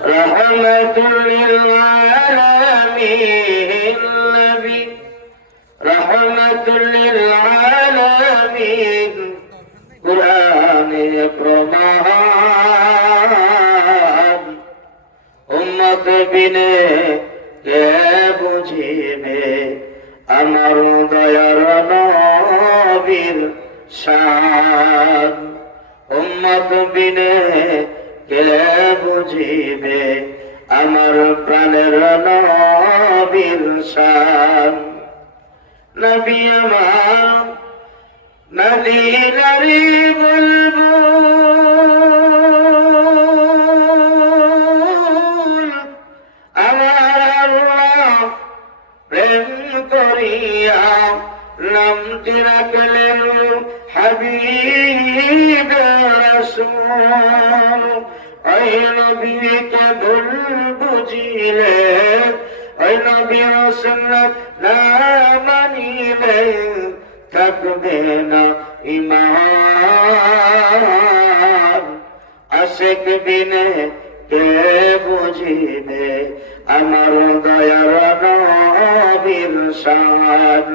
রহমাতুল আলামিন নবী রহমাতুল আলামিন কুরআনে প্রমাণ উম্মত বিনে কে বুঝিবে আমার দয়ার নবীর শান উম্মত বিনে কে বুঝিবে আমার প্রাণের নবীর শান নবী আমার মদিনারি বুলবুল আমার আল্লাহ প্রেম করিয়া নামটি রাখলেন হাবিব রাসূল ওই নবীকে ভুল বুঝিলে ওই নবীর সুন্নাত না মানিলে থাকবে না ঈমান আশিক বিনে কে বুঝিবে আমার দয়ার নবীর শান